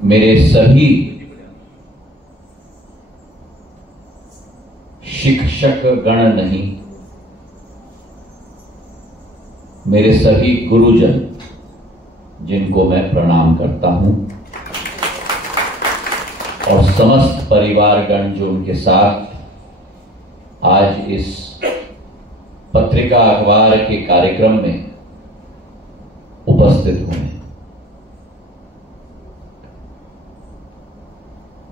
मेरे सभी शिक्षक गण नहीं, मेरे सभी गुरुजन जिनको मैं प्रणाम करता हूं, और समस्त परिवारगण जो उनके साथ आज इस पत्रिका अखबार के कार्यक्रम में उपस्थित हुए हैं।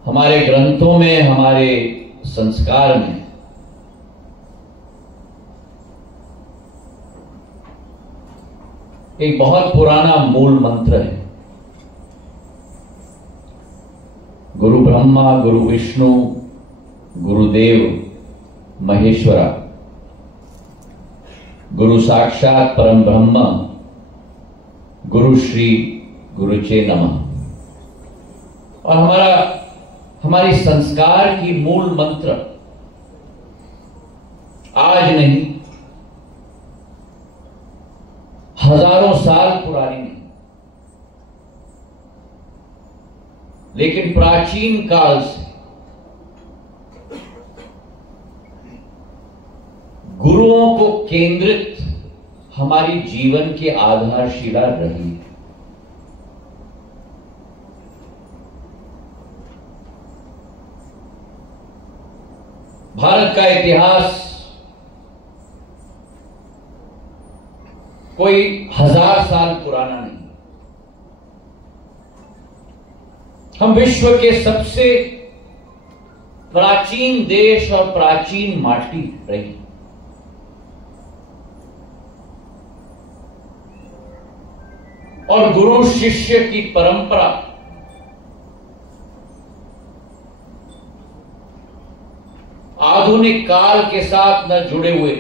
हमारे ग्रंथों में, हमारे संस्कार में एक बहुत पुराना मूल मंत्र है। गुरु ब्रह्मा गुरु विष्णु गुरुदेव महेश्वरा, गुरु साक्षात परम ब्रह्म गुरु श्री गुरुचे नमः। और हमारी संस्कार की मूल मंत्र आज नहीं, हजारों साल पुरानी नहीं, लेकिन प्राचीन काल से गुरुओं को केंद्रित हमारी जीवन की आधारशिला रही है। भारत का इतिहास कोई 1000 साल पुराना नहीं। हम विश्व के सबसे प्राचीन देश और प्राचीन माटी रही। और गुरु शिष्य की परंपरा आधुनिक काल के साथ न जुड़े हुए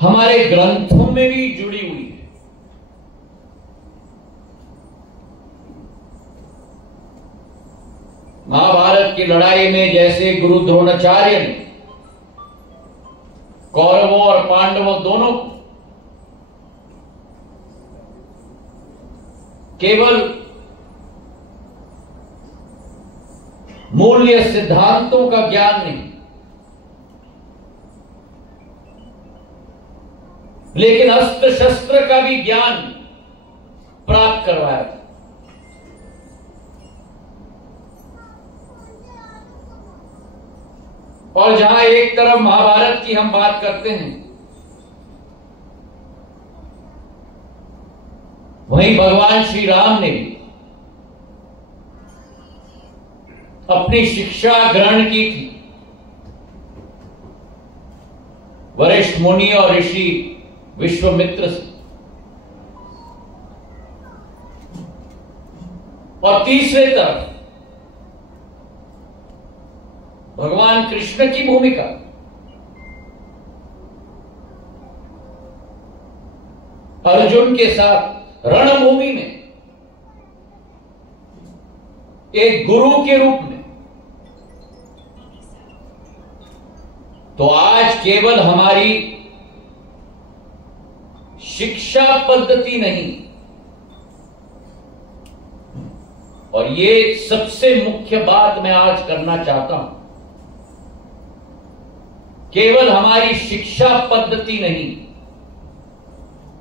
हमारे ग्रंथों में भी जुड़ी हुई है। महाभारत की लड़ाई में जैसे गुरु द्रोणाचार्य ने कौरवों और पांडवों दोनों को केवल मूल्य सिद्धांतों का ज्ञान नहीं, लेकिन अस्त्र शस्त्र का भी ज्ञान प्राप्त करवाया था। और जहां एक तरफ महाभारत की हम बात करते हैं, वहीं भगवान श्री राम ने भी अपनी शिक्षा ग्रहण की थी वरिष्ठ मुनि और ऋषि विश्वामित्र से। और तीसरे तरफ भगवान कृष्ण की भूमिका अर्जुन के साथ रणभूमि में एक गुरु के रूप में। तो आज केवल हमारी शिक्षा पद्धति नहीं, और ये सबसे मुख्य बात मैं आज करना चाहता हूं, केवल हमारी शिक्षा पद्धति नहीं,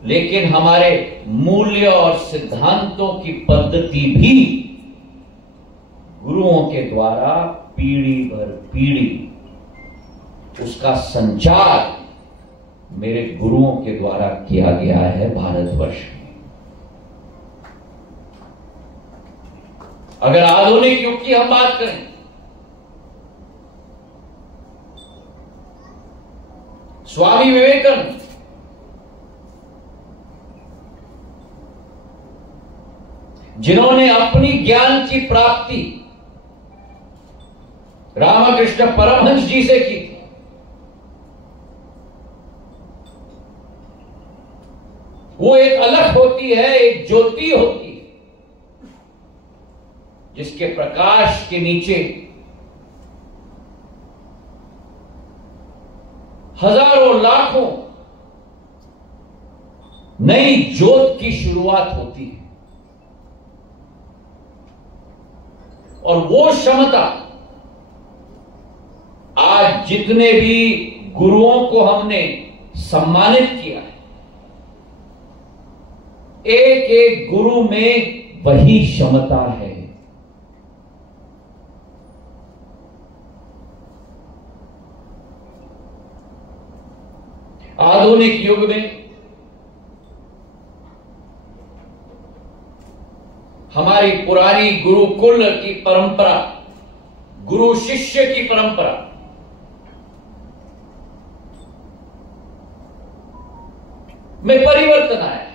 लेकिन हमारे मूल्य और सिद्धांतों की पद्धति भी गुरुओं के द्वारा पीढ़ी भर पीढ़ी उसका संचार मेरे गुरुओं के द्वारा किया गया है भारतवर्ष में। अगर आधुनिक युग की हम बात करें, स्वामी विवेकानंद जिन्होंने अपनी ज्ञान की प्राप्ति रामकृष्ण परमहंस जी से की थी, वो एक अलग होती है, एक ज्योति होती है, जिसके प्रकाश के नीचे हजारों लाखों नई ज्योत की शुरुआत होती है। और वो क्षमता आज जितने भी गुरुओं को हमने सम्मानित किया है, एक एक गुरु में वही क्षमता है। आधुनिक युग में हमारी पुरानी गुरुकुल की परंपरा, गुरु शिष्य की परंपरा में परिवर्तन आया है।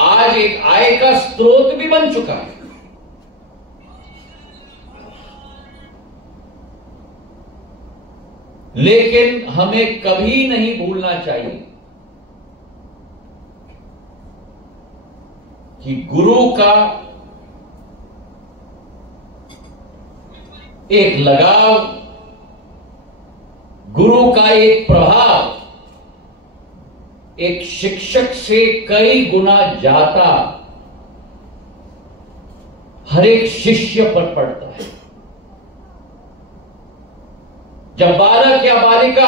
आज एक आय का स्रोत भी बन चुका है। लेकिन हमें कभी नहीं भूलना चाहिए कि गुरु का एक लगाव, गुरु का एक प्रभाव एक शिक्षक से कई गुना ज्यादा हर एक शिष्य पर पड़ता है। जब बालक या बालिका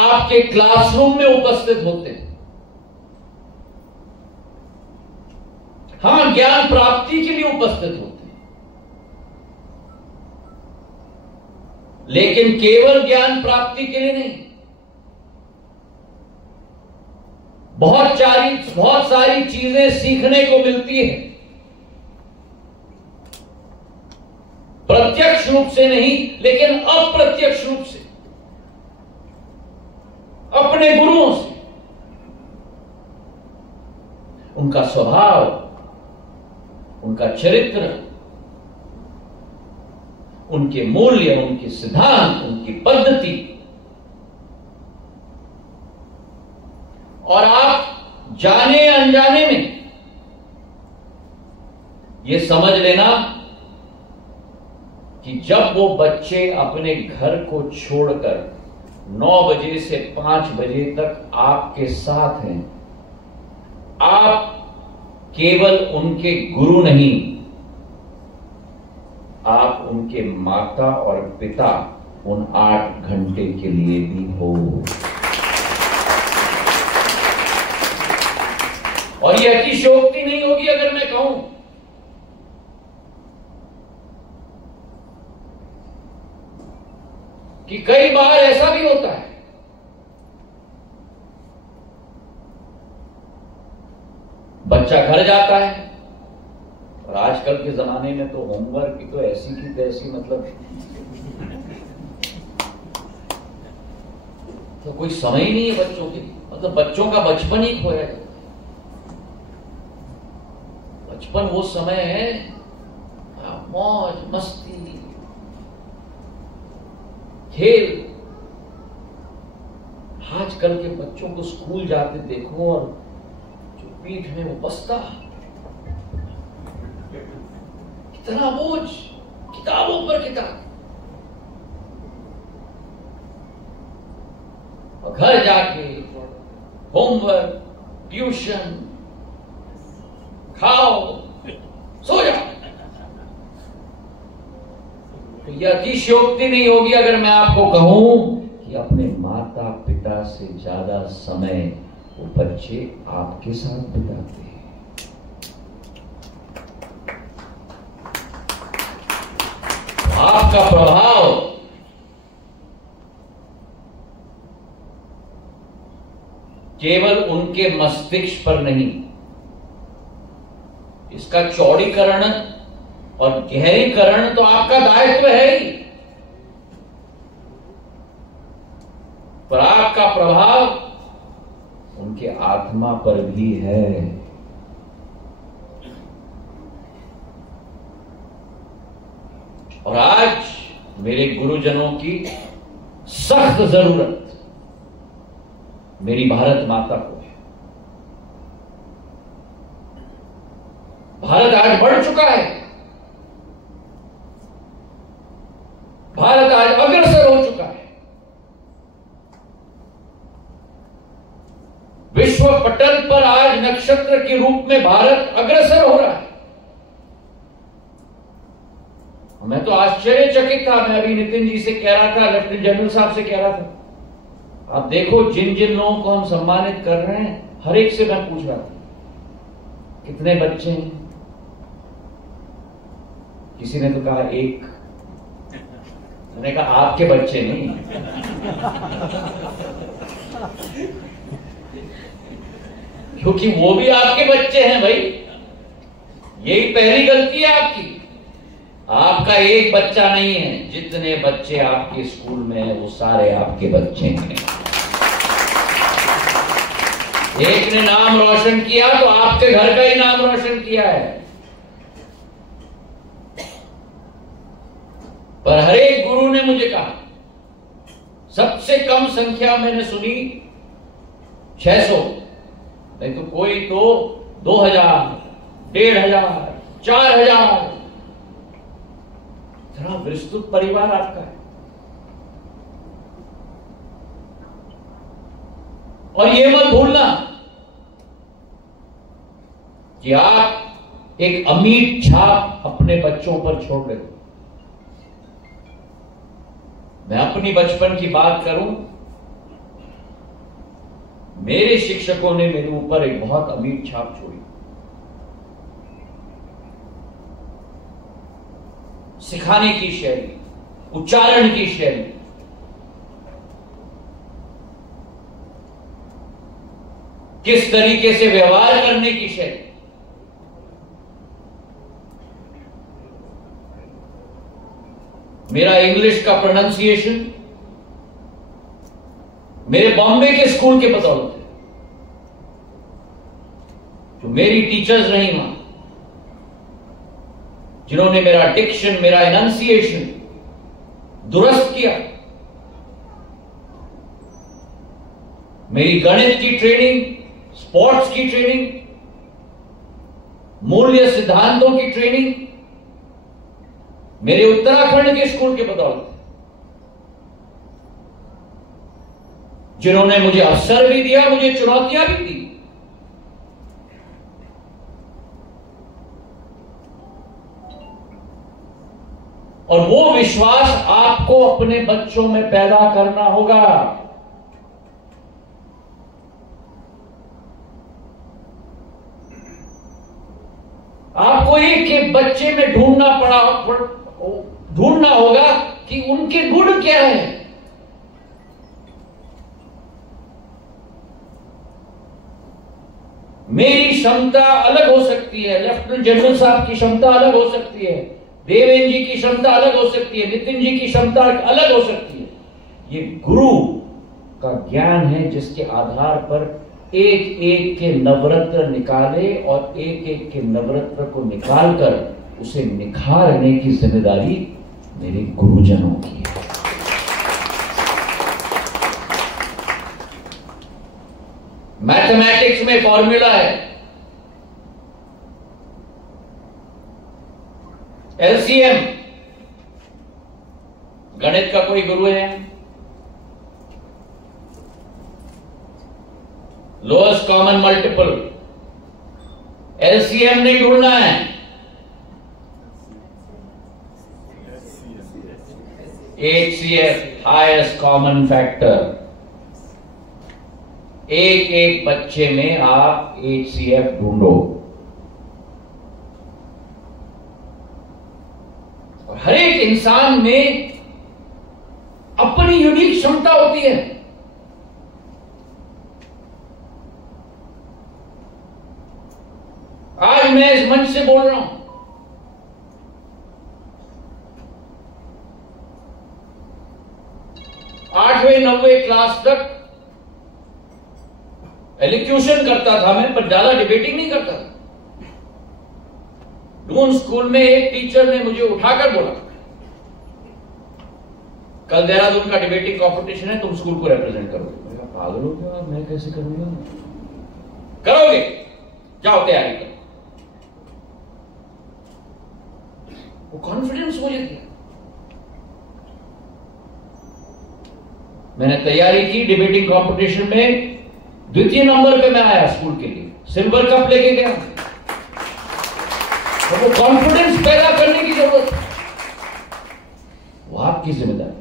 आपके क्लासरूम में उपस्थित होते हैं, हम ज्ञान प्राप्ति के लिए उपस्थित होते हैं, लेकिन केवल ज्ञान प्राप्ति के लिए नहीं, बहुत सारी चीजें सीखने को मिलती है। प्रत्यक्ष रूप से नहीं, लेकिन अप्रत्यक्ष रूप से अपने गुरुओं से, उनका स्वभाव, उनका चरित्र, उनके मूल्य, उनके सिद्धांत, उनकी पद्धति। और आप जाने अनजाने में यह समझ लेना कि जब वो बच्चे अपने घर को छोड़कर 9 बजे से 5 बजे तक आपके साथ हैं, आप केवल उनके गुरु नहीं, आप उनके माता और पिता उन 8 घंटे के लिए भी हो। और यह अतिशयोक्ति नहीं होगी अगर मैं कहूं कि कई बार ऐसा भी होता है बच्चा घर जाता है, और आजकल के जमाने में तो होमवर्क की तो ऐसी की तैसी, मतलब तो कोई समय ही नहीं है बच्चों के, मतलब बच्चों का बचपन ही खोया जाता है। बचपन वो समय है मौज मस्ती खेल। आजकल के बच्चों को स्कूल जाते देखो और जो पीठ में वो बस्ता, कितना बोझ, किताबों पर किताब, और घर जाके होमवर्क, ट्यूशन, खाओ सो जाओ। तो यह अतिशयोक्ति नहीं होगी अगर मैं आपको कहूं कि अपने माता पिता से ज्यादा समय वो बच्चे आपके साथ बिताते हैं। आपका प्रभाव केवल उनके मस्तिष्क पर नहीं, इसका चौड़ीकरण और गहरीकरण तो आपका दायित्व है ही, पर आपका प्रभाव उनके आत्मा पर भी है। और आज मेरे गुरुजनों की सख्त जरूरत मेरी भारत माता को है। भारत आज बढ़ चुका है, भारत आज अग्रसर हो चुका है। नक्षत्र के रूप में भारत अग्रसर हो रहा है। मैं तो आश्चर्यचकित था। मैं अभी नितिन जी से कह रहा था, लेफ्टिनेंट जनरल साहब से कह रहा था, आप देखो जिन जिन लोगों को हम सम्मानित कर रहे हैं, हर एक से मैं पूछ रहा था कितने बच्चे हैं। किसी ने तो कहा एक। मैंने कहा आपके बच्चे नहीं, क्योंकि वो भी आपके बच्चे हैं भाई। यही पहली गलती है आपकी। आपका एक बच्चा नहीं है, जितने बच्चे आपके स्कूल में हैं वो सारे आपके बच्चे हैं। एक ने नाम रोशन किया तो आपके घर का ही नाम रोशन किया है। पर हर एक गुरु ने मुझे कहा, सबसे कम संख्या मैंने सुनी 600, नहीं तो कोई तो 2000, 1500, 4000। इतना विस्तृत परिवार आपका है। और ये मत भूलना कि आप एक अमिट छाप अपने बच्चों पर छोड़ रहे हो। मैं अपनी बचपन की बात करूं, मेरे शिक्षकों ने मेरे ऊपर एक बहुत अमिट छाप छोड़ी। सिखाने की शैली, उच्चारण की शैली, किस तरीके से व्यवहार करने की शैली। मेरा इंग्लिश का प्रोनाउंसिएशन मेरे बॉम्बे के स्कूल के बदौलत है। जो मेरी टीचर्स रही वहां, जिन्होंने मेरा डिक्शन, मेरा एनंसिएशन दुरुस्त किया। मेरी गणित की ट्रेनिंग, स्पोर्ट्स की ट्रेनिंग, मूल्य सिद्धांतों की ट्रेनिंग मेरे उत्तराखंड के स्कूल के बदौलत, जिन्होंने मुझे अवसर भी दिया, मुझे चुनौतियां भी दी। और वो विश्वास आपको अपने बच्चों में पैदा करना होगा। आपको एक एक बच्चे में ढूंढना होगा कि उनके गुण क्या है। मेरी क्षमता अलग हो सकती है, लेफ्टिनेंट जनरल साहब की क्षमता अलग हो सकती है, देवेंद्र जी की क्षमता अलग हो सकती है, नितिन जी की क्षमता अलग हो सकती है। ये गुरु का ज्ञान है जिसके आधार पर एक एक के नवरत्न निकाले और एक एक के नवरत्न को निकालकर उसे निखारने की जिम्मेदारी मेरे गुरुजनों की है। मैथमेटिक्स में फॉर्मूला है, एलसीएम। गणित का कोई गुरु है? लोएस्ट कॉमन मल्टीपल, एलसीएम नहीं ढूंढना है, एचसीएफ, हाईएस्ट कॉमन फैक्टर। एक एक बच्चे में आप एचसीएफ ढूंढो। और हर एक इंसान में अपनी यूनिक क्षमता होती है। आज मैं इस मंच से बोल रहा हूं, आठवीं 9वीं क्लास तक एलिक्यूशन करता था मैं, पर ज्यादा डिबेटिंग नहीं करता था। दून स्कूल में एक टीचर ने मुझे उठाकर बोला, कल देहरादून का डिबेटिंग कंपटीशन है, तुम स्कूल को रिप्रेजेंट करोगे। मैं कहा पागल हो क्या, मैं कैसे करूंगा? करोगे, जाओ तैयारी करो। वो कॉन्फिडेंस मुझे दिया। मैंने तैयारी की, डिबेटिंग कंपटीशन में द्वितीय नंबर पे मैं आया स्कूल के लिए। सिल्वर कप लेके गया, तो वो कॉन्फिडेंस पैदा करने की जरूरत है, वो आपकी जिम्मेदारी।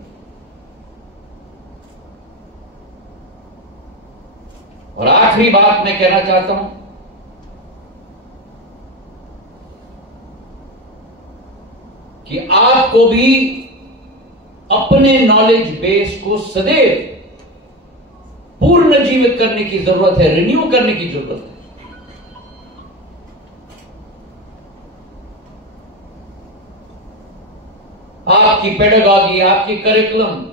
और आखिरी बात मैं कहना चाहता हूं कि आपको भी अपने नॉलेज बेस को सदैव पूर्ण जीवित करने की जरूरत है, रिन्यू करने की जरूरत है। आपकी पेडागॉजी, आपकी करिकुलम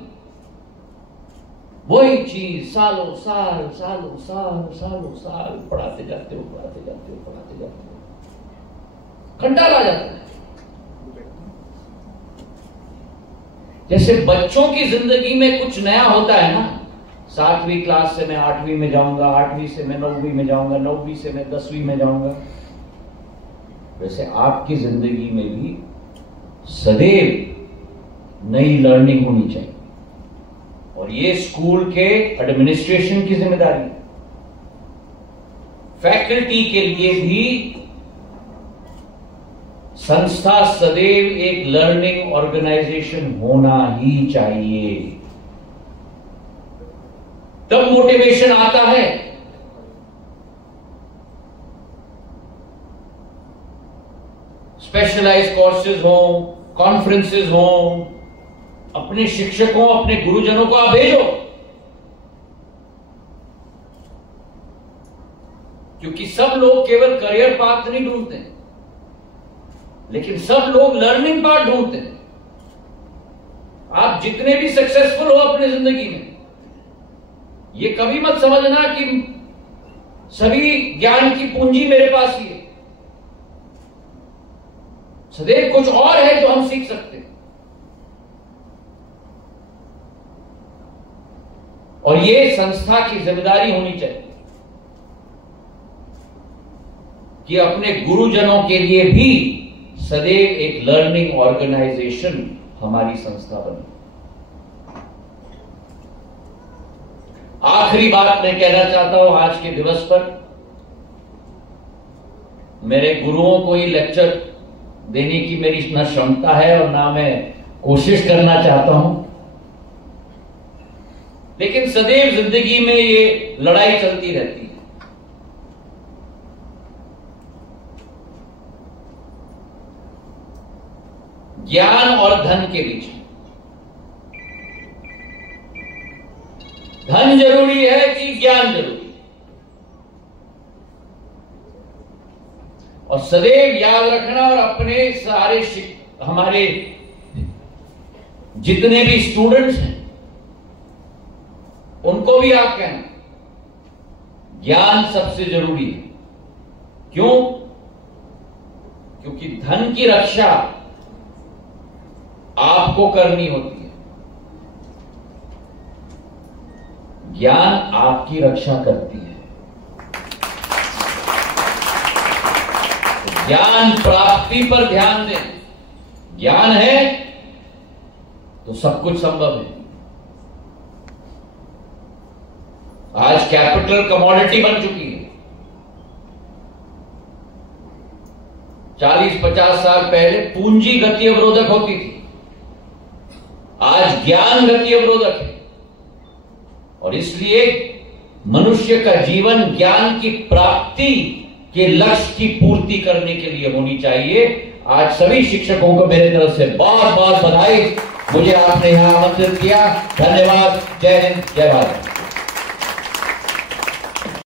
वही चीज सालों साल पढ़ाते जाते हो, कंटाला जाता है। जैसे बच्चों की जिंदगी में कुछ नया होता है ना, 7वीं क्लास से मैं 8वीं में जाऊंगा, 8वीं से मैं 9वीं में जाऊंगा, 9वीं से मैं 10वीं में जाऊंगा, वैसे आपकी जिंदगी में भी सदैव नई लर्निंग होनी चाहिए। और ये स्कूल के एडमिनिस्ट्रेशन की जिम्मेदारी है। फैकल्टी के लिए भी संस्था सदैव एक लर्निंग ऑर्गेनाइजेशन होना ही चाहिए, तब मोटिवेशन आता है। स्पेशलाइज्ड कोर्सेज हो, कॉन्फ्रेंसेज हो, अपने शिक्षकों, अपने गुरुजनों को आप भेजो, क्योंकि सब लोग केवल करियर पाथ नहीं ढूंढते, लेकिन सब लोग लर्निंग पाथ ढूंढते हैं। आप जितने भी सक्सेसफुल हो अपनी जिंदगी में, ये कभी मत समझना कि सभी ज्ञान की पूंजी मेरे पास ही है। सदैव कुछ और है जो हम सीख सकते हैं। और ये संस्था की जिम्मेदारी होनी चाहिए कि अपने गुरुजनों के लिए भी सदैव एक लर्निंग ऑर्गेनाइजेशन हमारी संस्था बने। आखिरी बात मैं कहना चाहता हूं, आज के दिवस पर मेरे गुरुओं को ही लेक्चर देने की मेरी ना क्षमता है और ना मैं कोशिश करना चाहता हूं, लेकिन सदैव जिंदगी में ये लड़ाई चलती रहती है। ज्ञान और धन के बीच। धन जरूरी है कि ज्ञान जरूरी है? और सदैव याद रखना, और अपने सारे हमारे जितने भी स्टूडेंट्स हैं उनको भी आप कहना, ज्ञान सबसे जरूरी है। क्यों? क्योंकि धन की रक्षा आपको करनी होती है, ज्ञान आपकी रक्षा करती है। ज्ञान प्राप्ति पर ध्यान दें। ज्ञान है तो सब कुछ संभव है। आज कैपिटल कमोडिटी बन चुकी है। 40-50 साल पहले पूंजी गति अवरोधक होती थी, आज ज्ञान गति अवरोधक है। और इसलिए मनुष्य का जीवन ज्ञान की प्राप्ति के लक्ष्य की पूर्ति करने के लिए होनी चाहिए। आज सभी शिक्षकों को मेरे तरफ से बहुत बहुत बधाई। मुझे आपने यहां आमंत्रित किया। धन्यवाद। जय हिंद, जय भारत।